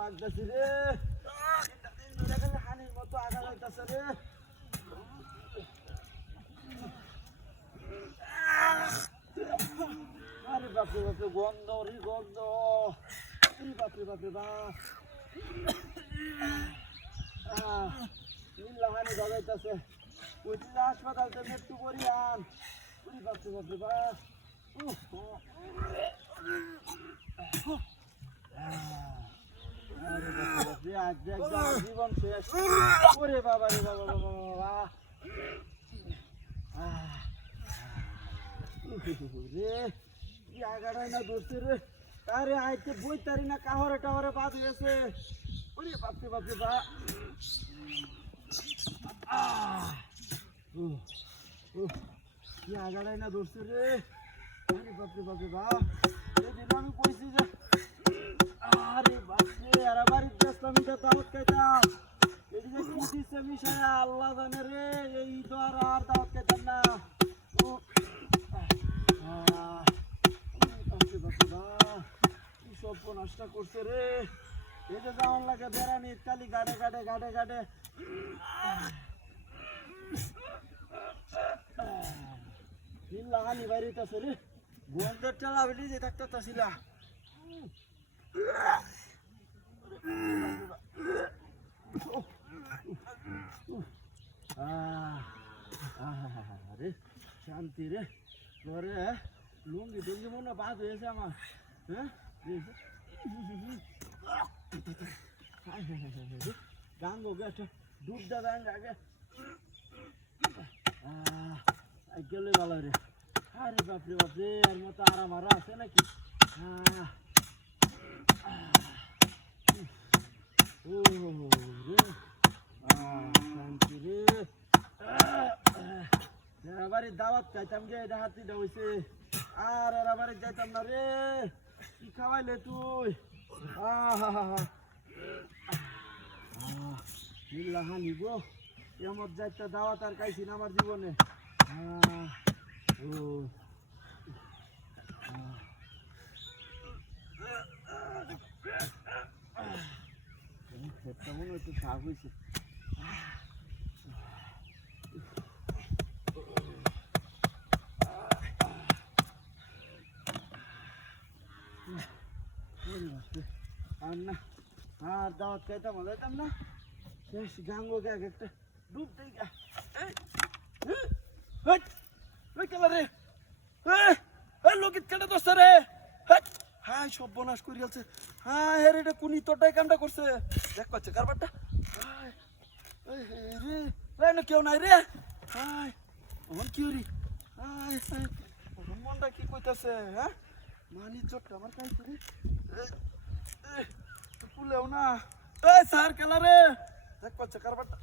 আগতেছি রে হানির মতো আগা যাইতেছে রে আরে বাপরে বাপরে গন্ধ রে গন্ধ বাপরে বাপরে বাপ হানি বাজাইতেছে ওইটা হাসপাতাল তো মৃত্যু করি আন বাপরে বাপরে বাপ জীবন শেষ ওরে বাবা রে বাবা বাবা বাবা রে কি আগাড়াই না ধরছে রে আরে আইতে বই তারি না কাহরে টাহরে বাদ হয়েছে ওরে বাপরে বাপরে বা কি আগাড়াই না ধরছে রে ওরে বাপরে বাপরে বা এদিন আমি কইছি যে আরে বাপরে আর বাড়ির ইসলামিটা দাওয়াত খাইতাম এদিকে কি দিচ্ছে মিশায় আল্লাহ জানে রে এই তো আর দাওয়াত খাইতাম না কি সব নষ্ট করছে রে এই যে যাওয়ার লাগে বেড়ানি কালি গাড়ে গাড়ে গাড়ে গাড়ে লাগানি বাইরেছে রে গন্ধের টেলা বেলি যে থাকতেছিলা রে শান্তি রে ঘরে লুঙ্গি টুঙ্গি মনে বাদ হয়েছে আমার হ্যাঁ গাঙ্গ গেছে ডুব দাদা আগে গেলে ভালো রে আরে বাপরে বাপরে আর মতো আরাম আরা আছে নাকি ও রে শান্তি রে বাড়ির দাওয়াত খাইতাম গে এটা হাতিটা হয়েছে আর এরা বাড়ির যাইতাম না রে কি খাওয়াইলে তুই হানি গো এমন যাইতে দাওয়াত আর খাইছি না আমার জীবনে মনে হচ্ছে শাক হয়েছে আর না আর দাওয়াত খাইতাম যাইতাম না শেষ গাঙ্গো গে একটা ডুব দেই গা রে লোকিত কেটে দোস্ত রে হাই সব বনাশ করি আছে হাই রে এটা কোনি তোটাই কামটা করছে দেখ পাচ্ছে কারবারটা রে না কেউ নাই রে হাই আমার কি হরি হাই মনটা কি কইতাছে হ্যাঁ মানি চোটটা আমার খাইছে রে পুলেও না এই সার খেলা রে দেখ পাচ্ছে কারবারটা